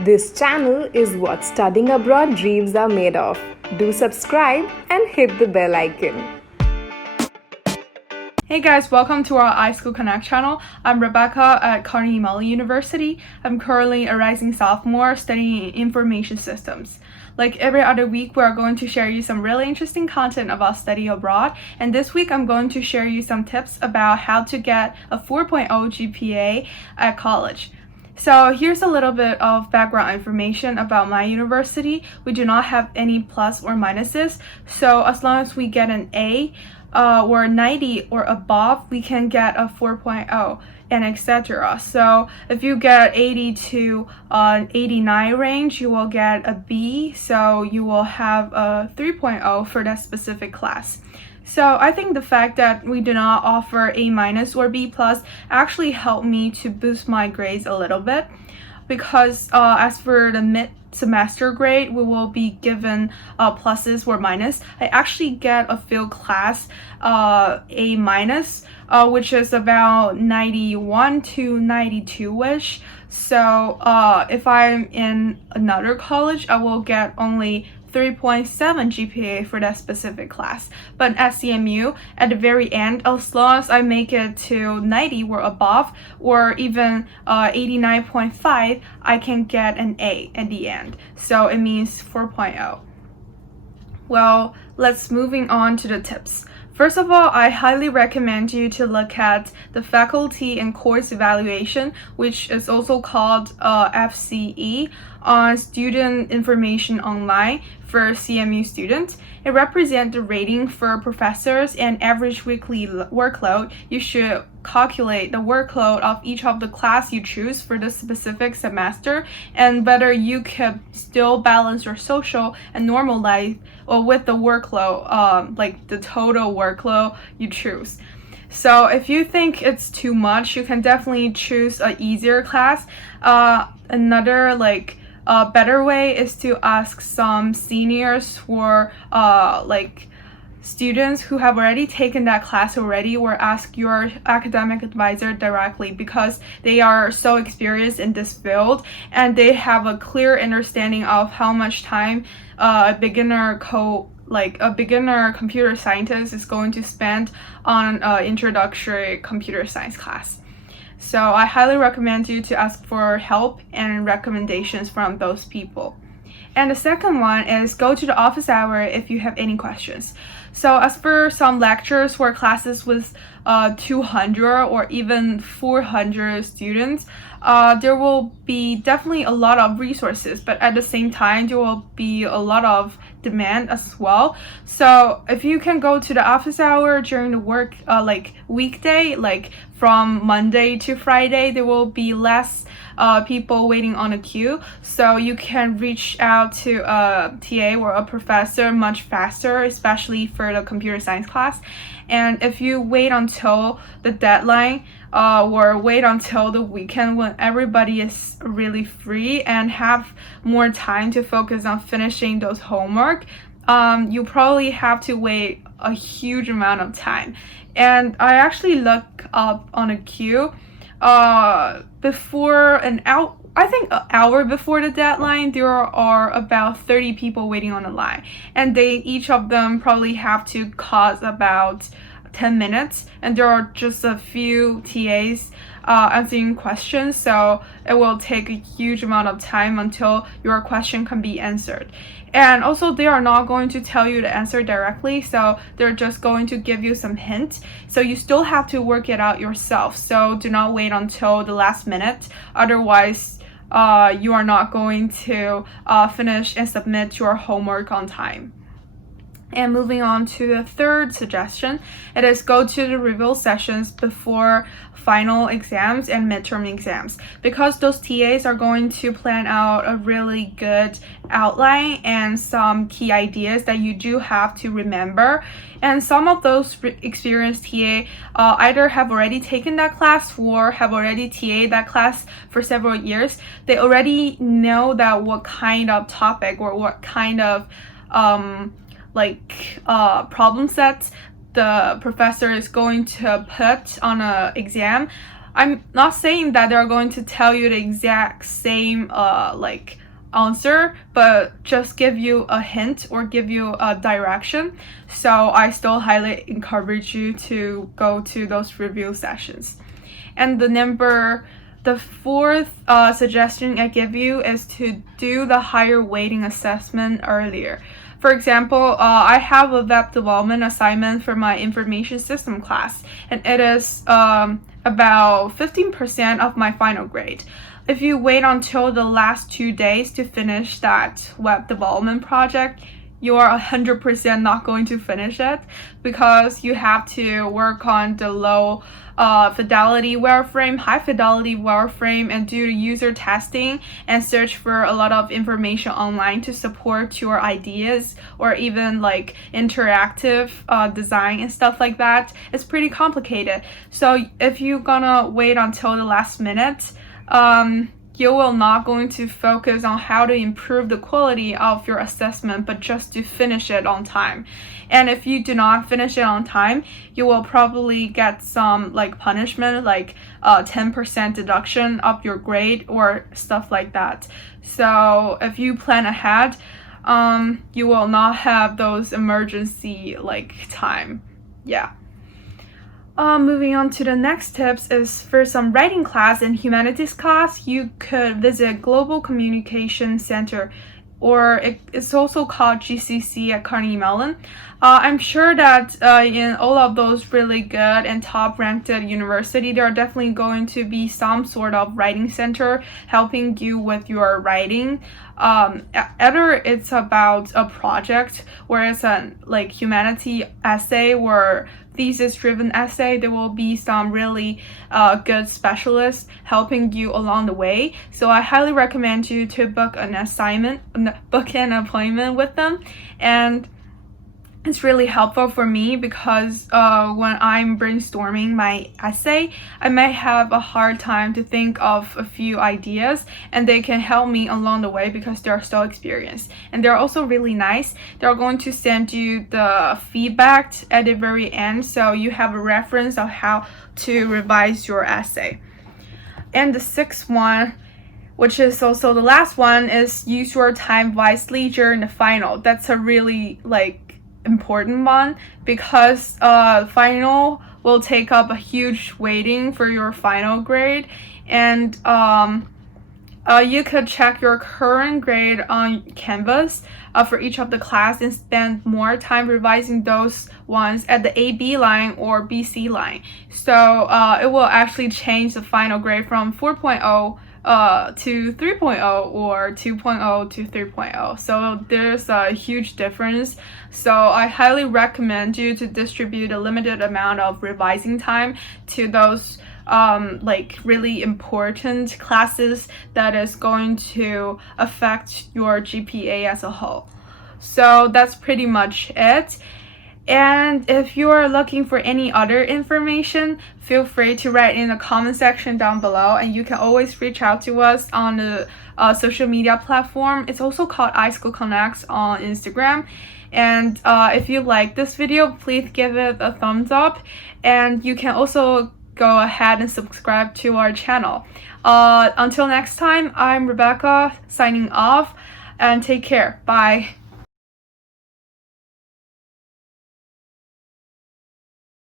This channel is what studying abroad dreams are made of. Do subscribe and hit the bell icon. Hey guys, welcome to our iSchoolConnect channel. I'm Rebecca at Carnegie Mellon University. I'm currently a rising sophomore studying information systems. Like every other week, we are going to share you some really interesting content about study abroad. And this week, I'm going to share you some tips about how to get a 4.0 GPA at college. So here's a little bit of background information about my university. We do not have any plus or minuses. So as long as we get an A, or 90 or above, we can get a 4.0 and etc. So if you get 80 to 89 range, you will get a B, so you will have a 3.0 for that specific class. So I think the fact that we do not offer A minus or B plus actually helped me to boost my grades a little bit, because as for the mid-semester grade, we will be given pluses or minus. I actually get a field class A minus, which is about 91 to 92-ish. So if I'm in another college, I will get only 3.7 GPA for that specific class. But at CMU, at the very end, as long as I make it to 90 or above, or even 89.5, I can get an A at the end. So it means 4.0. Well, let's moving on to the tips. First of all, I highly recommend you to look at the faculty and course evaluation, which is also called FCE, on Student Information Online for CMU students. It represents the rating for professors and average weekly workload. You should calculate the workload of each of the class you choose for the specific semester, and whether you can still balance your social and normal life or with the workload, like the total workload you choose. So if you think it's too much, you can definitely choose an easier class. Another better way is to ask some seniors or students who have already taken that class already, or ask your academic advisor directly, because they are so experienced in this field and they have a clear understanding of how much time a beginner computer scientist is going to spend on introductory computer science class. So I highly recommend you to ask for help and recommendations from those people. And the second one is go to the office hour if you have any questions. So as for some lectures or classes with 200 or even 400 students, there will be definitely a lot of resources, but at the same time, there will be a lot of demand as well. So if you can go to the office hour during the work, weekday, from Monday to Friday, there will be less people waiting on a queue, so you can reach out to a TA or a professor much faster, especially for the computer science class. And if you wait until the deadline or wait until the weekend when everybody is really free and have more time to focus on finishing those homework, you probably have to wait a huge amount of time. And I actually look up on a queue before an hour before the deadline, there are about 30 people waiting on the line, and each of them probably have to cost about 10 minutes, and there are just a few TAs answering questions, so it will take a huge amount of time until your question can be answered. And also, they are not going to tell you the answer directly, so they're just going to give you some hints. So you still have to work it out yourself. So do not wait until the last minute. Otherwise, you are not going to finish and submit your homework on time. And moving on to the third suggestion, it is go to the review sessions before final exams and midterm exams, because those TAs are going to plan out a really good outline and some key ideas that you do have to remember. And some of those experienced TA either have already taken that class or have already TA'd that class for several years. They already know that what kind of topic or what kind of problem sets the professor is going to put on an exam. I'm not saying that they're going to tell you the exact same answer, but just give you a hint or give you a direction. So I still highly encourage you to go to those review sessions. And the fourth suggestion I give you is to do the higher weighting assessment earlier. For example, I have a web development assignment for my information system class, and it is about 15% of my final grade. If you wait until the last 2 days to finish that web development project, you are 100% not going to finish it, because you have to work on the low fidelity wireframe, high fidelity wireframe, and do user testing and search for a lot of information online to support your ideas, or even like interactive design and stuff like that. It's pretty complicated. So if you're gonna wait until the last minute, you will not going to focus on how to improve the quality of your assessment, but just to finish it on time. And if you do not finish it on time, you will probably get some like punishment, like 10% deduction of your grade or stuff like that. So if you plan ahead, you will not have those emergency like time. Yeah. Moving on to the next tips is for some writing class and humanities class, you could visit Global Communication Center, or it's also called GCC at Carnegie Mellon. I'm sure that in all of those really good and top-ranked university, there are definitely going to be some sort of writing center helping you with your writing. Either it's about a project, where it's a like humanity essay or thesis-driven essay. There will be some really good specialists helping you along the way. So I highly recommend you to book an appointment with them. And it's really helpful for me, because when I'm brainstorming my essay, I might have a hard time to think of a few ideas, and they can help me along the way because they're so experienced. And they're also really nice. They're going to send you the feedback at the very end, so you have a reference of how to revise your essay. And the sixth one, which is also the last one, is use your time wisely during the final. That's a really important one, because final will take up a huge weighting for your final grade. And you could check your current grade on Canvas for each of the class and spend more time revising those ones at the AB line or BC line. So it will actually change the final grade from 4.0 to 3.0 or 2.0 to 3.0. So there's a huge difference. So I highly recommend you to distribute a limited amount of revising time to those really important classes that is going to affect your GPA as a whole. So that's pretty much it. And if you are looking for any other information, feel free to write in the comment section down below, and you can always reach out to us on the social media platform. It's also called iSchoolConnect on Instagram. And if you like this video, please give it a thumbs up, and you can also go ahead and subscribe to our channel. Until next time, I'm Rebecca signing off, and take care. Bye.